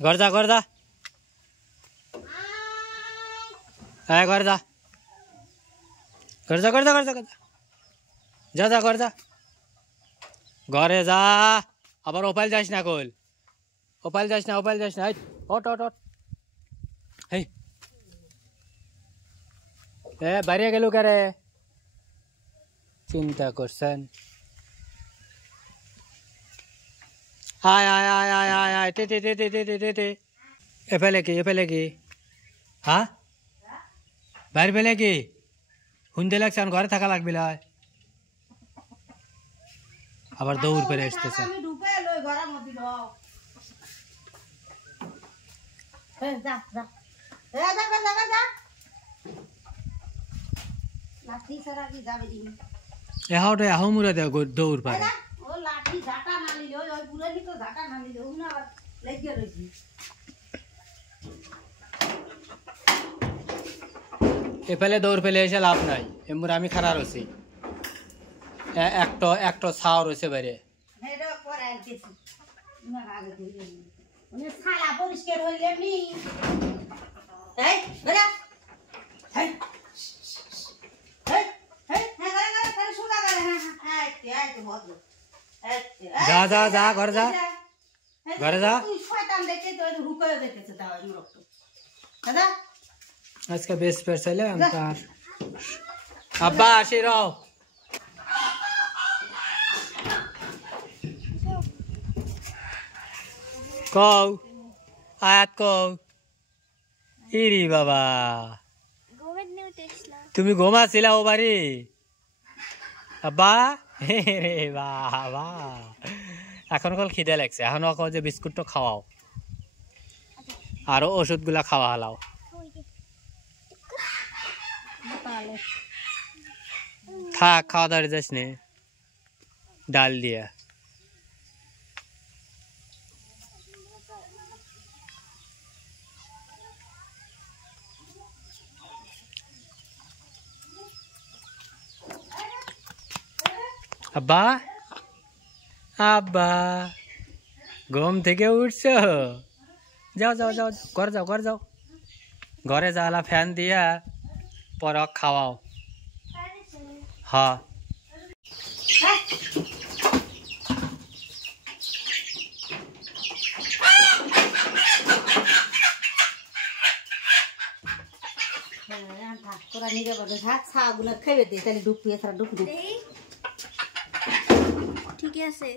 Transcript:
गर्दा गर्दा ए गर्दा गर्दा गर्दा गर्दा गर्दा जा जा गर्दा घरे जा আবার ওপাল যাস না কল ওপাল যাস না এই ওট ওট ওট এই এ বাইরে গেল কারে চিন্তা করছেন আয় আয় আয় আয় আয় আয় তে তে তে তে তে তে তে এফেলে কি হ্যাঁ বাইরে ফেলে কি শুনতে লাগছে ঘরে থাকা লাগবে না আবার দৌড় পেরে আসতেছে দৌড় পারে এফেলে দৌড় ফেলে এসে লাভ নাই এমন আমি খারাপ হচ্ছি একটা ছাও রয়েছে বাইরে যা যা যা ঘরে যা ঘরে যা আজকে বেশ পেছাইলে তার আব্বা আসি রাও কও আয়াত কও ইরি বাবা তুমি ঘুমাছিলা ও বাড়ি আব্বা রে বাবা এখন কল খিদে লাগছে এখন কল যে বিস্কুটটা খাওয়াও আরো ওষুধগুলা খাওয়া হালাও থাক খাওয়া দাওয়া যাস নে ডাল দিয়া আব্বা আব্বা ঘুম থেকে উঠছো যাও যাও যাও ঘরে যাও ঘরে যাও ঘরে যাওয়ালা ফ্যান দিয়া পর খাওয়াও হ্যাঁ তোরা নিজে বলে থাক ছাগুলো খেয়ে দে তাহলে ডুবিয়ে ছাড়া ডুবি ঠিক আছে।